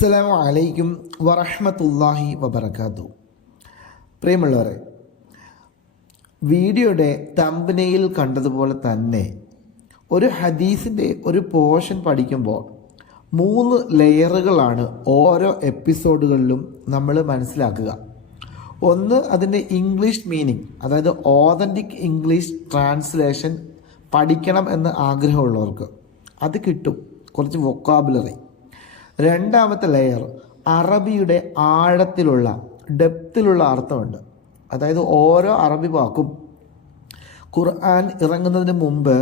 അസ്സലാമു അലൈക്കും വറഹമത്തല്ലാഹി വബർക്കാത്തു പ്രിയമുള്ളവരെ വീഡിയോയുടെ തമ്പനയിൽ കണ്ടതുപോലെ തന്നെ ഒരു ഹദീസിന്റെ ഒരു പോർഷൻ പഠിക്കുമ്പോൾ മൂന്ന് ലെയറുകളാണ് ഓരോ എപ്പിസോഡുകളിലും നമ്മൾ മനസ്സിലാക്കുക. ഒന്ന് അതിന്റെ ഇംഗ്ലീഷ് മീനിങ് അതായത് ഓതന്റിക് ഇംഗ്ലീഷ് ട്രാൻസ്ലേഷൻ പഠിക്കണം എന്ന് ആഗ്രഹമുള്ളവർക്ക് അത് കിട്ടും. കുറച്ച് വൊക്കാബുലറി രണ്ടാമത്തെ ലെയർ അറബിയുടെ ആഴത്തിലുള്ള ഡെപ്തിലുള്ള അർത്ഥമുണ്ട്. അതായത് ഓരോ അറബി വാക്കും ഖുർആൻ ഇറങ്ങുന്നതിന് മുമ്പ്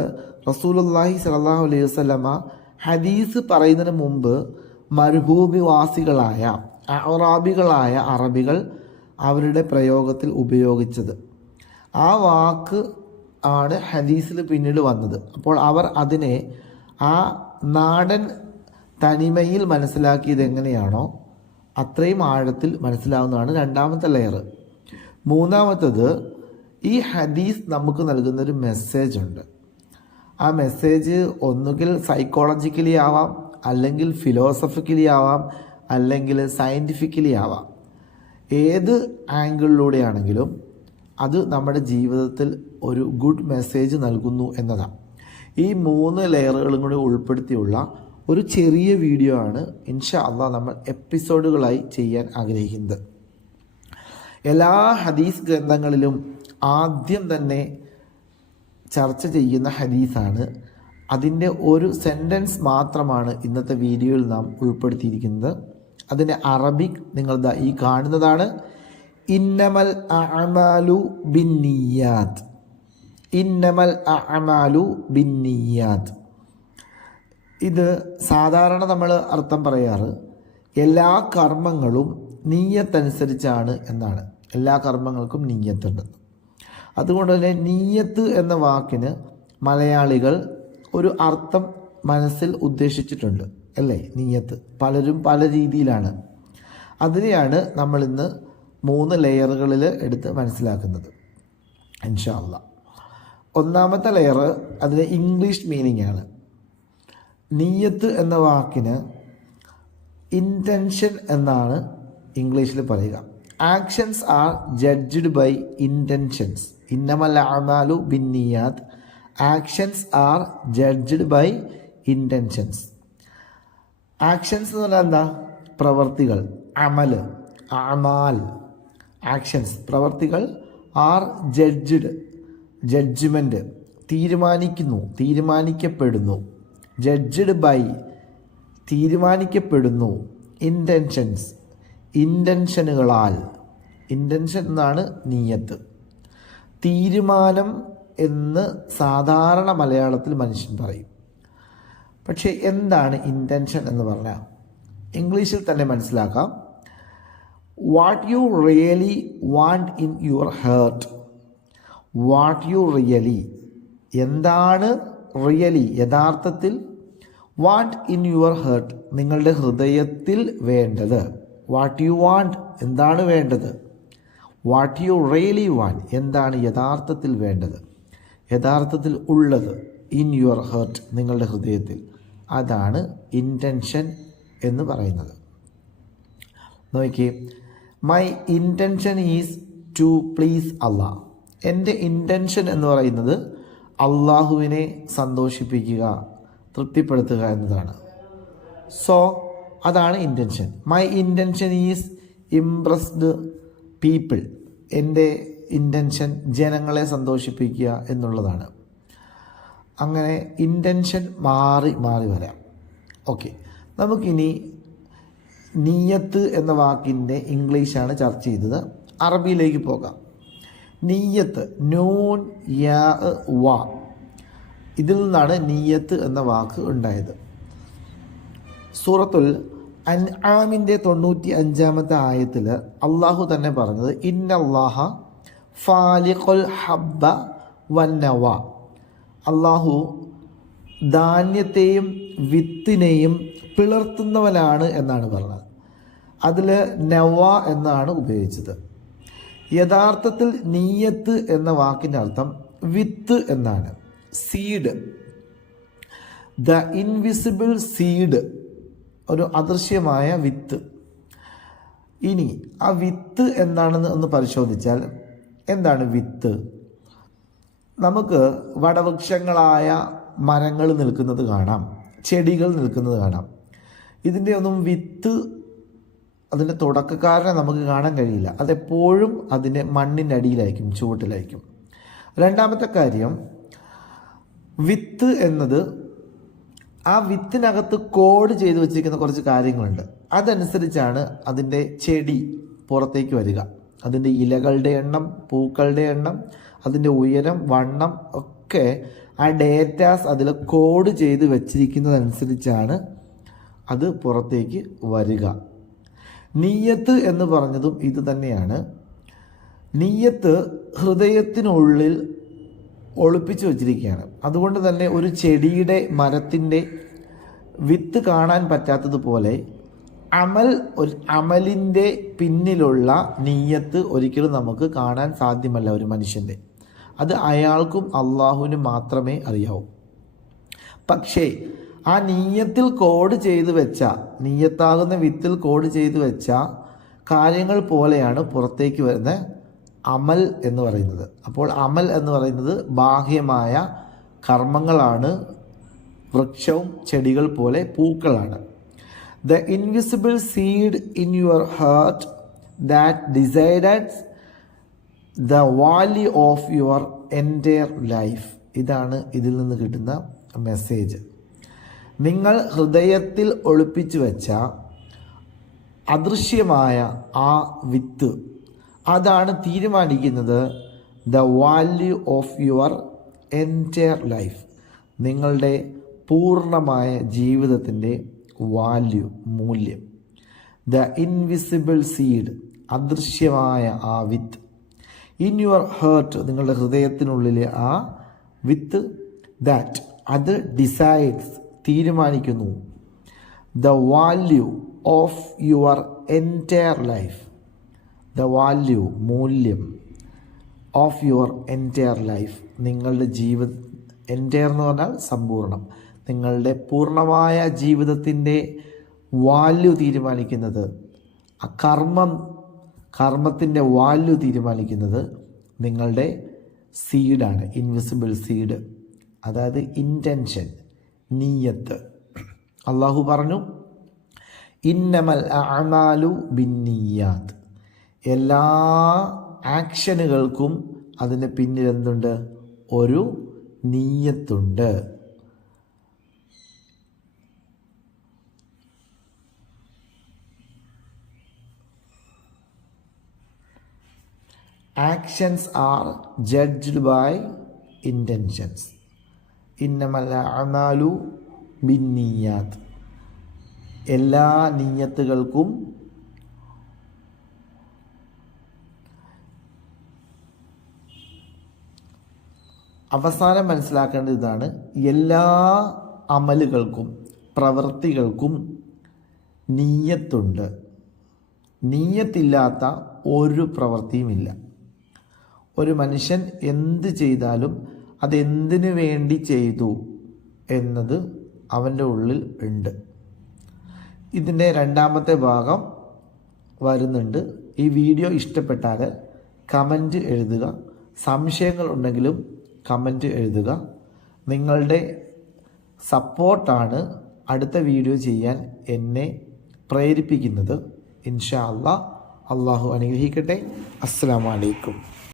റസൂലുള്ളാഹി സലാഹു അലൈഹി വസ്ലമ ഹദീസ് പറയുന്നതിന് മുമ്പ് മരുഭൂമിവാസികളായ അറാബികളായ അറബികൾ അവരുടെ പ്രയോഗത്തിൽ ഉപയോഗിച്ചത്. ആ വാക്ക് ആണ് ഹദീസിൽ പിന്നീട് വന്നത്. അപ്പോൾ അവർ അതിനെ ആ നാടൻ തനിമയിൽ മനസ്സിലാക്കിയത് എങ്ങനെയാണോ അത്രയും ആഴത്തിൽ മനസ്സിലാവുന്നതാണ് രണ്ടാമത്തെ ലെയർ മൂന്നാമത്തത് ഈ ഹദീസ് നമുക്ക് നൽകുന്നൊരു മെസ്സേജ് ഉണ്ട്. ആ മെസ്സേജ് ഒന്നുകിൽ സൈക്കോളജിക്കലി ആവാം അല്ലെങ്കിൽ ഫിലോസഫിക്കലി ആവാം അല്ലെങ്കിൽ സയന്റിഫിക്കലി ആവാം. ഏത് ആംഗിളിലൂടെയാണെങ്കിലും അത് നമ്മുടെ ജീവിതത്തിൽ ഒരു ഗുഡ് മെസ്സേജ് നൽകുന്നു എന്നതാണ്. ഈ മൂന്ന് ലെയറുകളും കൂടി ഉൾപ്പെടുത്തിയുള്ള ഒരു ചെറിയ വീഡിയോ ആണ് ഇൻഷാ അള്ളാഹ് നമ്മൾ എപ്പിസോഡുകളായി ചെയ്യാൻ ആഗ്രഹിക്കുന്നത്. എല്ലാ ഹദീസ് ഗ്രന്ഥങ്ങളിലും ആദ്യം തന്നെ ചർച്ച ചെയ്യുന്ന ഹദീസാണ്. അതിന്റെ ഒരു സെന്റൻസ് മാത്രമാണ് ഇന്നത്തെ വീഡിയോയിൽ നാം ഉൾപ്പെടുത്തിയിരിക്കുന്നത്. അതിന്റെ അറബിക് നിങ്ങൾ ഈ കാണുന്നതാണ്. ഇന്നമൽ അമാലു ബിന്നിയാദ് ഇന്നമൽ അമാലു ബിന്നിയാത്ത് ഇത് സാധാരണ നമ്മൾ അർത്ഥം പറയാറ് എല്ലാ കർമ്മങ്ങളും നീയത്തനുസരിച്ചാണ് എന്നാണ്. എല്ലാ കർമ്മങ്ങൾക്കും നീയത്തുണ്ട്. അതുകൊണ്ട് തന്നെ നീയത്ത് എന്ന വാക്കിന് മലയാളികൾ ഒരു അർത്ഥം മനസ്സിൽ ഉദ്ദേശിച്ചിട്ടുണ്ട് അല്ലേ? നീയത്ത്. പലരും പല രീതിയിലാണ്. അതിനെയാണ് നമ്മളിന്ന് മൂന്ന് ലെയറുകളിൽ എടുത്ത് മനസ്സിലാക്കുന്നത്. ഇൻഷാല്ല ഒന്നാമത്തെ ലെയർ അതിന് ഇംഗ്ലീഷ് മീനിങ് ആണ് നീയത്ത് എന്ന വാക്കിന് ഇന്റൻഷൻ എന്നാണ് ഇംഗ്ലീഷിൽ പറയുക. Actions are judged by intentions ഇന്നമല്ല അമാലു ബിന്നിയാത്ത് actions are judged by intentions actions എന്ന് പറഞ്ഞാൽ എന്താ? പ്രവർത്തികൾ. അമൽ അമാൽ ആക്ഷൻസ് പ്രവർത്തികൾ ആർ ജഡ്ജ്ഡ് ജഡ്ജ്മെന്റ് തീരുമാനിക്കുന്നു തീരുമാനിക്കപ്പെടുന്നു. ജഡ്ജ്ഡ് ബൈ തീരുമാനിക്കപ്പെടുന്നു. ഇന്റൻഷൻസ് ഇന്റൻഷനുകളാൽ ഇന്റൻഷൻ എന്നാണ് നീയത്ത്. തീരുമാനം എന്ന് സാധാരണ മലയാളത്തിൽ മനുഷ്യൻ പറയും. പക്ഷേ എന്താണ് ഇന്റൻഷൻ എന്ന് പറഞ്ഞാൽ ഇംഗ്ലീഷിൽ തന്നെ മനസ്സിലാക്കാം. What you really want in your heart what you really എന്താണ് റിയലി യഥാർത്ഥത്തിൽ വാട്ട് ഇൻ യുവർ ഹേർട്ട് നിങ്ങളുടെ ഹൃദയത്തിൽ വേണ്ടത്? വാട്ട് യു വാണ്ട് എന്താണ് വേണ്ടത്? വാട്ട് യു റിയലി വാണ്ട് എന്താണ് യഥാർത്ഥത്തിൽ വേണ്ടത്? യഥാർത്ഥത്തിൽ ഉള്ളത് ഇൻ യുവർ ഹേർട്ട് നിങ്ങളുടെ ഹൃദയത്തിൽ. അതാണ് ഇന്റൻഷൻ എന്ന് പറയുന്നത്. നോക്കി my intention is to please Allah എന്റെ ഇന്റൻഷൻ എന്ന് പറയുന്നത് അള്ളാഹുവിനെ സന്തോഷിപ്പിക്കുക തൃപ്തിപ്പെടുത്തുക എന്നതാണ്. സോ അതാണ് intention my intention is impressed people എന്റെ ഇന്റൻഷൻ ജനങ്ങളെ സന്തോഷിപ്പിക്കുക എന്നുള്ളതാണ്. അങ്ങനെ ഇന്റൻഷൻ മാറി മാറി വരാം. ഓക്കെ നമുക്കിനി നീയത്ത് എന്ന വാക്കിന്റെ ഇംഗ്ലീഷാണ് ചർച്ച ചെയ്തത്. അറബിയിലേക്ക് പോകാം. നീയത്ത് നൂൻ യാ വ. ഇതിൽ നിന്നാണ് നീയത്ത് എന്ന വാക്ക് ഉണ്ടായത്. സൂറത്തുൽ അൻആമിന്റെ തൊണ്ണൂറ്റി അഞ്ചാമത്തെ ആയത്തിൽ അള്ളാഹു തന്നെ പറഞ്ഞത് ഇന്നല്ലാഹ ഫാലിഖുൽ ഹബ്ബ വന്നവ അള്ളാഹു ധാന്യത്തെയും വിത്തിനെയും പിളർത്തുന്നവനാണ് എന്നാണ് പറഞ്ഞത്. അതിൽ നവ എന്നാണ് ഉപയോഗിച്ചത്. യഥാർത്ഥത്തിൽ നീയത്ത് എന്ന വാക്കിന്റെ അർത്ഥം വിത്ത് എന്നാണ്. സീഡ് ദ ഇൻവിസിബിൾ സീഡ് ഒരു അദൃശ്യമായ വിത്ത്. ഇനി ആ വിത്ത് എന്താണെന്ന് ഒന്ന് പരിശോധിച്ചാൽ എന്താണ് വിത്ത്? നമുക്ക് വടവൃക്ഷങ്ങളായ മരങ്ങൾ നിൽക്കുന്നത് കാണാം. ചെടികൾ നിൽക്കുന്നത് കാണാം. ഇതിന്റെ ഒന്നും വിത്ത് അതിന്റെ തുടക്കക്കാരനെ നമുക്ക് കാണാൻ കഴിയില്ല. അതെപ്പോഴും അതിന്റെ മണ്ണിന്റെ അടിയിലായിരിക്കും ചുവട്ടിലായിരിക്കും. രണ്ടാമത്തെ കാര്യം വിത്ത് എന്നത് ആ വിത്തിനകത്ത് കോഡ് ചെയ്ത് വെച്ചിരിക്കുന്ന കുറച്ച് കാര്യങ്ങളുണ്ട്. അതനുസരിച്ചാണ് അതിന്റെ ചെടി പുറത്തേക്ക് വരിക. അതിന്റെ ഇലകളുടെ എണ്ണം പൂക്കളുടെ എണ്ണം അതിന്റെ ഉയരം വണ്ണം ഒക്കെ ആ ഡേറ്റാസ് അതിൽ കോഡ് ചെയ്ത് വെച്ചിരിക്കുന്നതനുസരിച്ചാണ് അത് പുറത്തേക്ക് വരിക. നീയത്ത് എന്ന് പറഞ്ഞതും ഇത് തന്നെയാണ്. നീയത്ത് ഹൃദയത്തിനുള്ളിൽ ഒളിപ്പിച്ചു വച്ചിരിക്കുകയാണ്. അതുകൊണ്ട് തന്നെ ഒരു ചെടിയുടെ മരത്തിന്റെ വിത്ത് കാണാൻ പറ്റാത്തതുപോലെ അമൽ ഒരു അമലിന്റെ പിന്നിലുള്ള നീയത്ത് ഒരിക്കലും നമുക്ക് കാണാൻ സാധ്യമല്ല ഒരു മനുഷ്യന്റെ. അത് അയാൾക്കും അള്ളാഹുവിനും മാത്രമേ അറിയാവൂ. പക്ഷേ ആ നീയത്തിൽ കോഡ് ചെയ്തു വെച്ച നീയത്താകുന്ന വിത്തിൽ കോഡ് ചെയ്തു വെച്ച കാര്യങ്ങൾ പോലെയാണ് പുറത്തേക്ക് വരുന്ന അമൽ എന്ന് പറയുന്നത്. അപ്പോൾ അമൽ എന്ന് പറയുന്നത് ബാഹ്യമായ കർമ്മങ്ങളാണ് വൃക്ഷവും ചെടികൾ പോലെ പൂക്കളാണ്. The invisible seed in your heart that decided the value of your entire life ഇതാണ് ഇതിൽ നിന്ന് കിട്ടുന്ന മെസ്സേജ് നിങ്ങൾ ഹൃദയത്തിൽ ഒളിപ്പിച്ചു വെച്ച അദൃശ്യമായ ആ വിത്ത്. അതാണ് തീരുമാനിക്കുന്നത് the value of your entire life നിങ്ങളുടെ പൂർണമായ ജീവിതത്തിന്റെ വാല്യൂ മൂല്യം. ദ ഇൻവിസിബിൾ സീഡ് അദൃശ്യമായ ആ വിത്ത്. ഇൻ യുവർ ഹേർട്ട് നിങ്ങളുടെ ഹൃദയത്തിനുള്ളിലെ ആ വിത്ത് ദാറ്റ് അത് ഡിസൈഡ്സ് തീരുമാനിക്കുന്നു. The value of your entire life the value മൂല്യം ഓഫ് യുവർ എന്റയർ ലൈഫ് നിങ്ങളുടെ ജീവിത എന്റയർ എന്ന് പറഞ്ഞാൽ സമ്പൂർണം. നിങ്ങളുടെ പൂർണമായ ജീവിതത്തിന്റെ വാല്യൂ തീരുമാനിക്കുന്നത് ആ കർമ്മം കർമ്മത്തിന്റെ വാല്യൂ തീരുമാനിക്കുന്നത് നിങ്ങളുടെ സീഡാണ് ഇൻവിസിബിൾ സീഡ് അതായത് ഇന്റൻഷൻ നീയത്ത് അള്ളാഹു പറഞ്ഞു ഇന്നമൽ അമാലു ബിന്നിയാത്ത് എല്ലാ ആക്ഷനുകൾക്കും അതിന് പിന്നിൽ എന്തുണ്ട്? ഒരു നീയത്തുണ്ട് actions are judged by intentions ഇന്നമല്ല അനാലു ബിന്നിയാത്ത്. എല്ലാ നീയത്തുകൾക്കും അവസാനം മനസ്സിലാക്കേണ്ട ഇതാണ്. എല്ലാ അമലുകൾക്കും പ്രവൃത്തികൾക്കും നീയത്തുണ്ട്. നീയത്തില്ലാത്ത ഒരു പ്രവൃത്തിയുമില്ല. ഒരു മനുഷ്യൻ എന്ത് ചെയ്താലും അതെന്തിനു വേണ്ടി ചെയ്തു എന്നത് അവന്റെ ഉള്ളിൽ ഉണ്ട്. ഇതിന്റെ രണ്ടാമത്തെ ഭാഗം വരുന്നുണ്ട്. ഈ വീഡിയോ ഇഷ്ടപ്പെട്ടാൽ കമന്റ് എഴുതുക. സംശയങ്ങൾ ഉണ്ടെങ്കിലും കമന്റ് എഴുതുക. നിങ്ങളുടെ സപ്പോർട്ടാണ് അടുത്ത വീഡിയോ ചെയ്യാൻ എന്നെ പ്രേരിപ്പിക്കുന്നത്. ഇൻഷാ അള്ളാഹ് അനുഗ്രഹിക്കട്ടെ. അസ്സാം വലൈക്കും